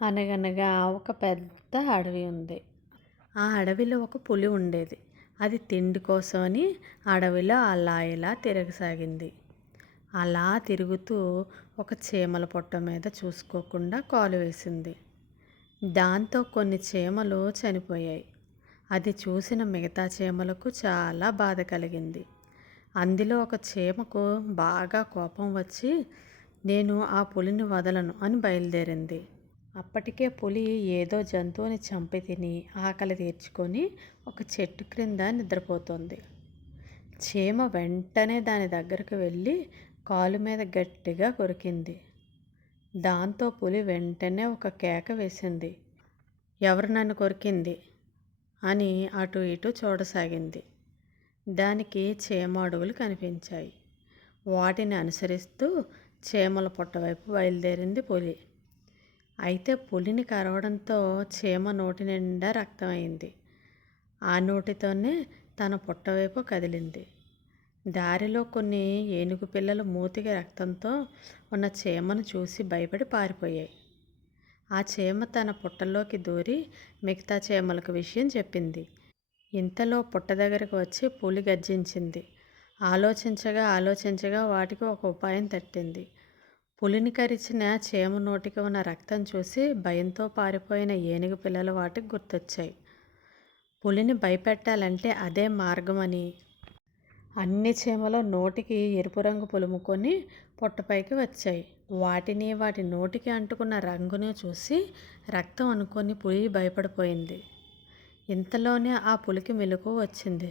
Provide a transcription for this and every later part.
అనగనగా ఒక పెద్ద అడవి ఉంది. ఆ అడవిలో ఒక పులి ఉండేది. అది తిండి కోసమని అడవిలో అలా ఇలా తిరగసాగింది. అలా తిరుగుతూ ఒక చీమల పొట్ట మీద చూసుకోకుండా కాలు వేసింది. దాంతో కొన్ని చీమలు చనిపోయాయి. అది చూసిన మిగతా చీమలకు చాలా బాధ కలిగింది. అందులో ఒక చీమకు బాగా కోపం వచ్చి, నేను ఆ పులిని వదలను అని బయలుదేరింది. అప్పటికే పులి ఏదో జంతువుని చంపి తిని ఆకలి తీర్చుకొని ఒక చెట్టు క్రింద నిద్రపోతోంది. చీమ వెంటనే దాని దగ్గరకు వెళ్ళి కాలు మీద గట్టిగా కొరికింది. దాంతో పులి వెంటనే ఒక కేక వేసింది. ఎవరు నన్ను కొరికింది అని అటు ఇటు చూడసాగింది. దానికి చీమ అడుగులు కనిపించాయి. వాటిని అనుసరిస్తూ చీమల పుట్ట వైపు బయలుదేరింది పులి. అయితే పులిని కరవడంతో చీమ నోటి నిండా రక్తమైంది. ఆ నోటితోనే తన పుట్టవైపు కదిలింది. దారిలో కొన్ని ఏనుగు పిల్లలు మూతికి రక్తంతో ఉన్న చీమను చూసి భయపడి పారిపోయాయి. ఆ చీమ తన పుట్టలోకి దూరి మిగతా చీమలకు విషయం చెప్పింది. ఇంతలో పుట్ట దగ్గరకు వచ్చి పులి గర్జించింది. ఆలోచించగా వాటికి ఒక ఉపాయం తట్టింది. పులిని కరిచిన చీమ నోటికి ఉన్న రక్తం చూసి భయంతో పారిపోయిన ఏనుగు పిల్లలు వాటికి గుర్తొచ్చాయి. పులిని భయపెట్టాలంటే అదే మార్గమని అన్ని చీమలు నోటికి ఎరుపు రంగు పులుముకొని పుట్టపైకి వచ్చాయి. వాటి నోటికి అంటుకున్న రంగును చూసి రక్తం అనుకొని పులి భయపడిపోయింది. ఇంతలోనే ఆ పులికి మెలకువ వచ్చింది.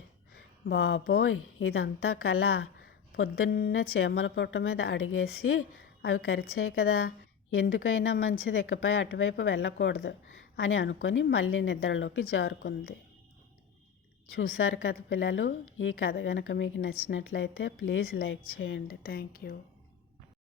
బాబోయ్, ఇదంతా కల! పొద్దున్నే చీమల పుట్ట మీద అడిగేసి అవి కరిచాయి కదా, ఎందుకైనా మంచిది ఇకపై అటువైపు వెళ్ళకూడదు అని అనుకొని మళ్ళీ నిద్రలోకి జారుకుంది. చూశారు కదా పిల్లలు, ఈ కథ కనుక మీకు నచ్చినట్లయితే ప్లీజ్ లైక్ చేయండి. Thank you.